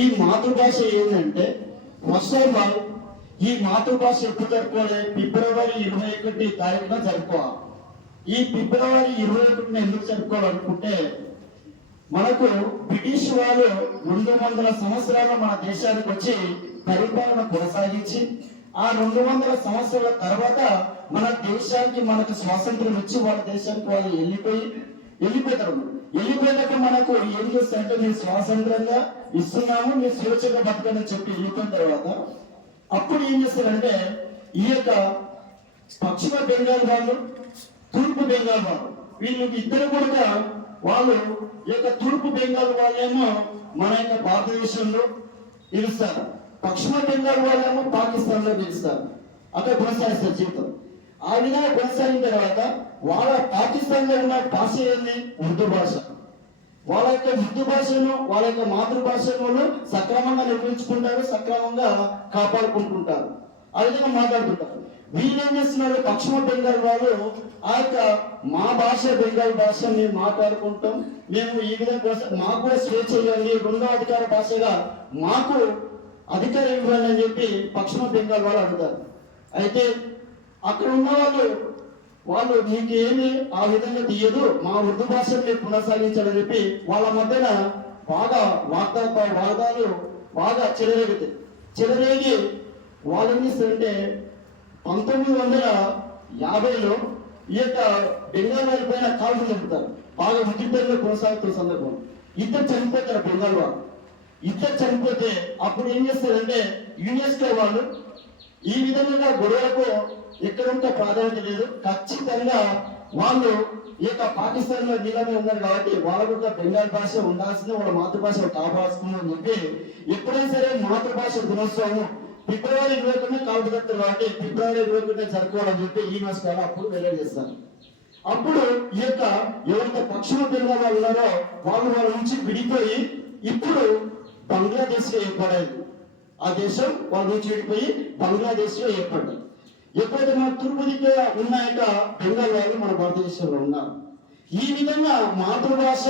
ఈ మాతృభాష ఏంటంటే ఫస్ట్ ఆఫ్ ఆల్ ఈ మాతృభాష ఎప్పుడు జరుపుకోవాలి? ఫిబ్రవరి 21 తారీఖున జరుపుకోవాలి. ఈ ఫిబ్రవరి 21 ఎందుకు జరుపుకోవాలనుకుంటే మనకు బ్రిటిష్ వాళ్ళు 200 సంవత్సరాలు మన దేశానికి వచ్చి పరిపాలన కొనసాగించి ఆ 200 సంవత్సరాల తర్వాత మన దేశానికి మనకు స్వాతంత్రం వచ్చి వాళ్ళ దేశానికి వాళ్ళు వెళ్ళిపోతారు. వెళ్ళిపోయాక మనకు ఏం చేస్తారంటే మీరు స్వాతంత్రంగా ఇస్తున్నాము, మీరు స్వేచ్ఛగా బతకని చెప్పి వెళ్ళిపోయిన తర్వాత అప్పుడు ఏం చేస్తారంటే ఈ యొక్క పశ్చిమ బెంగాల్ వాళ్ళు, తూర్పు బెంగాల్ వాళ్ళు, వీళ్ళు ఇద్దరు కూడా వాళ్ళు ఈ యొక్క తూర్పు బెంగాల్ వాళ్ళేమో మన యొక్క భారతదేశంలో గెలుస్తారు, పశ్చిమ బెంగాల్ వాళ్ళేమో పాకిస్తాన్ లో గెలుస్తారు. అక్కడ కొనసాగిస్తారు జీవితం. ఆ విధంగా కొనసాగిన తర్వాత వాళ్ళ పాకిస్తాన్ లో ఉన్న భాష ఏంది? ఉర్దూ భాష. వాళ్ళ యొక్క ఉర్దూ భాషను వాళ్ళ యొక్క మాతృభాషను సక్రమంగా నిర్వహించుకుంటారు, సక్రమంగా కాపాడుకుంటుంటారు, ఆ విధంగా మాట్లాడుతుంటారు. వీళ్ళు ఏం చేస్తున్నారు? పశ్చిమ బెంగాల్ వాళ్ళు ఆ యొక్క మా భాష బెంగాల్ భాష మేము మాట్లాడుకుంటాం, మేము ఈ విధంగా మాకు కూడా స్వేచ్ఛ ఇవ్వండి, రెండో అధికార భాషగా మాకు అధికారం ఇవ్వండి అని చెప్పి పశ్చిమ బెంగాల్ వాళ్ళు అడుగుతారు. అయితే అక్కడ ఉన్న వాళ్ళు మీకు ఏమి ఆ విధంగా తీయదు, మా ఉర్దూ భాషను మీరు కొనసాగించాలని చెప్పి వాళ్ళ మధ్యన బాగా వాదాలు బాగా చెలరేగి వాళ్ళు ఏం చేస్తారంటే 1950లో ఈ యొక్క బెంగాల్ వారి పైన కాల్పులు జరుపుతారు. బాగా ఉద్రిక్తంగా కొనసాగుతున్న సందర్భం ఇద్దరు చనిపోతారు. బెంగాల్ వాళ్ళు ఇద్దరు చనిపోతే అప్పుడు ఏం చేస్తారంటే యునెస్కో వాళ్ళు ఈ విధంగా గొడవలకు ఎక్కడంతా ప్రాధాన్యత లేదు, ఖచ్చితంగా వాళ్ళు ఈ యొక్క పాకిస్తాన్ లో నీళ్ళమే ఉన్నారు కాబట్టి వాళ్ళకు కూడా బెంగాల్ భాష ఉండాల్సిందే, వాళ్ళ మాతృభాష కాపాడుతుందని చెప్పి ఎప్పుడైనా సరే మాతృభాష దినోత్సవం ఫిబ్రవరి 21 కాపాడుతారు కాబట్టి ఫిబ్రవరి 21 జరుపుకోవాలని చెప్పి యునెస్కో అప్పుడు వెల్లడి చేస్తారు. అప్పుడు ఈ యొక్క ఎవరైతే పశ్చిమ బెంగాల్ వాళ్ళు ఉన్నారో వాళ్ళ నుంచి విడిపోయి ఇప్పుడు బంగ్లాదేశ్ లో ఏర్పడేది. ఆ దేశం వాళ్ళ నుంచి విడిపోయి బంగ్లాదేశ్ లో ఏర్పడ్డాయి. ఎప్పుడైతే మన తూర్పు దిక్కు ఉన్న యొక్క బెంగాల్ వాళ్ళు మన భారతదేశంలో ఉన్నారు. ఈ విధంగా మాతృభాష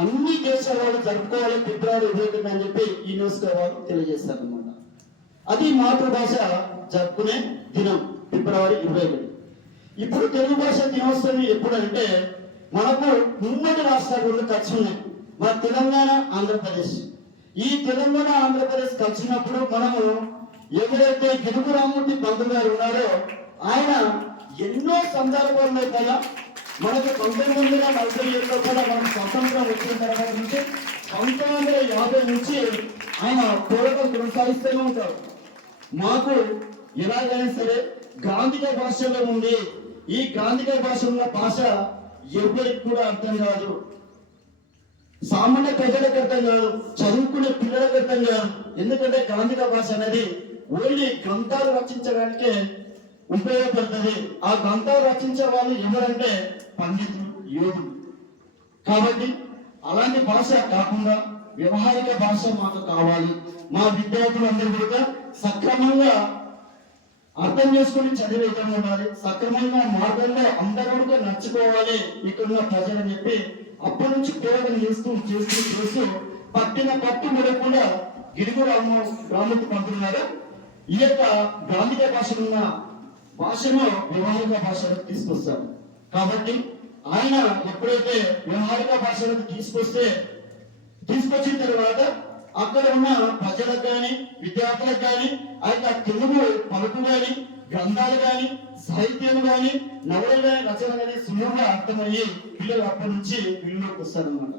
అన్ని దేశాల వాళ్ళు జరుపుకోవాలి ఫిబ్రవరి 21 అని చెప్పి యునెస్కో వాళ్ళు తెలియజేస్తారు అనమాట. అది మాతృభాష జరుపుకునే దినం ఫిబ్రవరి 21. ఇప్పుడు తెలుగు భాష దినోత్సవం ఎప్పుడంటే మనకు ఉమ్మడి రాష్ట్రాలు రెండు కలిసి ఉన్నాయి, మన తెలంగాణ ఆంధ్రప్రదేశ్. ఈ తెలంగాణ ఆంధ్రప్రదేశ్ కలిసినప్పుడు మనము ఎవరైతే గిడుగు రామూర్తి పంతులు గారు ఉన్నారో ఆయన ఎన్నో సందర్భాల్లో కదా మనకు 1947లో కూడా మనకు స్వతంత్రం వచ్చిన తర్వాత నుంచి 1950 నుంచి ఆయన పోరాటం కొనసాగిస్తూనే ఉంటారు. మాకు ఎలాగైనా సరే గ్రాంధిక భాషలో ఉంది, ఈ గ్రాంధిక భాష ఉన్న భాష ఎవరికి కూడా అర్థం కాదు, సామాన్య ప్రజలకు అర్థం కాదు, చదువుకునే పిల్లలకు అర్థం కాదు. ఎందుకంటే గ్రాంధిక భాష అనేది ఓన్లీ గ్రంథాలు రచించడానికే ఉపయోగపడుతుంది. ఆ గ్రంథాలు రచించే వాళ్ళు ఎవరంటే పండితులు, యోధులు. కాబట్టి అలాంటి భాష కాకుండా వ్యవహారిక భాష మాకు కావాలి. మా విద్యార్థులందరూ కూడా సక్రమంగా అర్థం చేసుకుని చదివే విధంగా ఉండాలి, సక్రమంగా మార్గంలో అందరూ కూడా నడుచుకోవాలి ఇక్కడున్న ప్రజలని చెప్పి అప్పటి నుంచి పోరాటం చేస్తూ పట్టిన పట్టు ముడకుండా గిడుగు రామూర్తి పంతులు గారు ఈ యొక్క గ్రాంధిక భాష ఉన్న భాషను వ్యవహారిక భాషలకు తీసుకొస్తారు. కాబట్టి ఆయన ఎప్పుడైతే వ్యవహారిక భాషలకు తీసుకొచ్చిన తర్వాత అక్కడ ఉన్న ప్రజలకు కానీ విద్యార్థులకు కానీ ఆ యొక్క తెలుగు పలుకు కానీ గ్రంథాలు కానీ సాహిత్యం కానీ నవలలు కానీ రచన కానీ సులువుగా అర్థమయ్యి పిల్లలు అప్పటి నుంచి వీళ్ళలోకి వస్తారన్నమాట.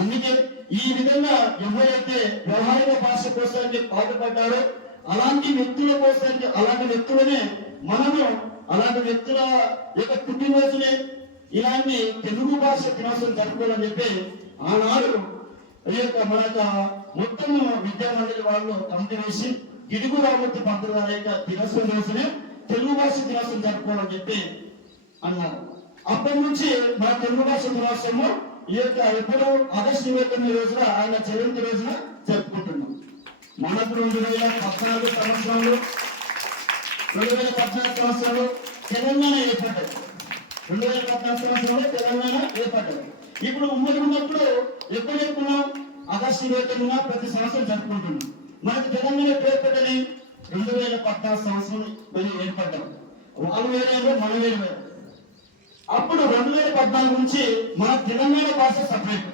అందుకే ఈ విధంగా ఎవరైతే వ్యవహారిక భాష కోసానికి పాటుపడ్డారో అలాంటి వ్యక్తుల కోసానికి అలాంటి వ్యక్తులనే మనము అలాంటి వ్యక్తుల యొక్క పుట్టినరోజునే ఇలాంటి తెలుగు భాష దినోత్సవం జరుపుకోవాలని చెప్పి ఆనాడు ఈ యొక్క మన మొత్తం విద్యామండలి వాళ్ళు కమిటీ వేసి గిడుగు రామూర్తి పంతులు గారి యొక్క దినోత్సవం రోజునే తెలుగు భాష దినోత్సవం జరుపుకోవాలని చెప్పి అన్నారు. అప్పటి నుంచి మన తెలుగు భాష దినోత్సవం ఈ యొక్క ఎప్పుడు ఆగస్టు 29 రోజున ఆయన జయంతి రోజున జరుపుకుంటున్నాం. మనకు 2014 సంవత్సరంలో తెలంగాణ ఏర్పడ్డది. 2014 సంవత్సరంలో తెలంగాణ ఏర్పడ్డది. ఇప్పుడు ఉమ్మడి ఉన్నప్పుడు ఎప్పుడు చెప్పుకున్నాం? ఆగస్టు 29న ప్రతి సంవత్సరం జరుపుకుంటున్నాం. మనకి తెలంగాణ ఎప్పుడు ఏర్పడ్డది? 2014 సంవత్సరం మళ్ళీ ఏర్పడ్డాం. వాళ్ళు వేరేమో మనం వేరే. అప్పుడు 2014 నుంచి మన తెలంగాణ భాష సపరేట్,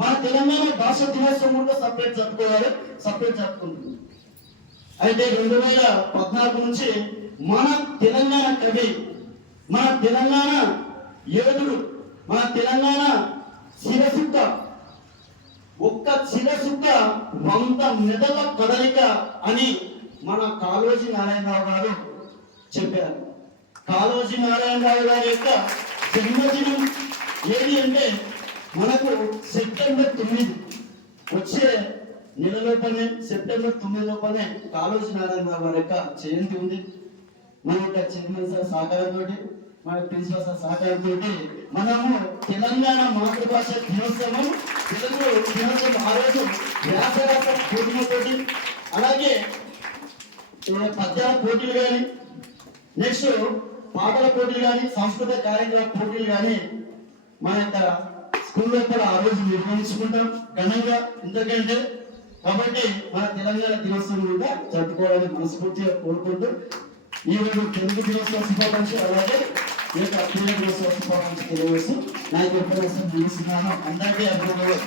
మన తెలంగాణ భాష దినోత్సవం కూడా సపరేట్ జరుపుకోవాలి, సపరేట్ జరుపుకుంటున్నాం. అయితే 2014 నుంచి మన తెలంగాణ కవి, మన తెలంగాణ యోధుడు, మన తెలంగాణ శిరసుక్క, ఒక్క శిరసుక్క 100 మెదల కదలిక అని మన కాళోజీ నారాయణరావు గారు చెప్పారు. కాళోజీ నారాయణరావు గారి యొక్క జన్మదినం ఏది అంటే మనకు సెప్టెంబర్ 9, వచ్చే నెల లోపలనే, సెప్టెంబర్ 9 లోపలనే కాళోజీ నారాయణరావు గారి యొక్క జయంతి ఉంది. మన యొక్క చైర్మన్ సార్ సహకారంతో, మన ప్రిన్సిపల్ సార్ సహకారంతో మనము తెలంగాణ మాతృభాష దినోత్సవం, తెలుగు దినోత్సవం ఆ రోజు వ్యాసరాస పోటీలతోటి, అలాగే పద్యాల పోటీలు కానీ, నెక్స్ట్ పాటల పోటీలు కానీ, సాంస్కృతిక కార్యక్రమ పోటీలు కానీ మన యొక్క స్కూల్లో కూడా ఆ రోజు నిర్వహించుకుంటాం ఘనంగా. ఎందుకంటే కాబట్టి మన తెలంగాణ దినోత్సవం కూడా జరుపుకోవాలని మనస్ఫూర్తిగా కోరుకుంటూ ఈ రోజు తెలుగు దినోత్సవ శుభాకాంక్షలు, అలాగే ఈ యొక్క తెలుగు దినోత్సవ శుభాకాంక్షలు తెలియజేస్తూ నా యొక్క ఉపన్యాసం ముగిస్తున్నాను. అందరికీ అభినందనలు.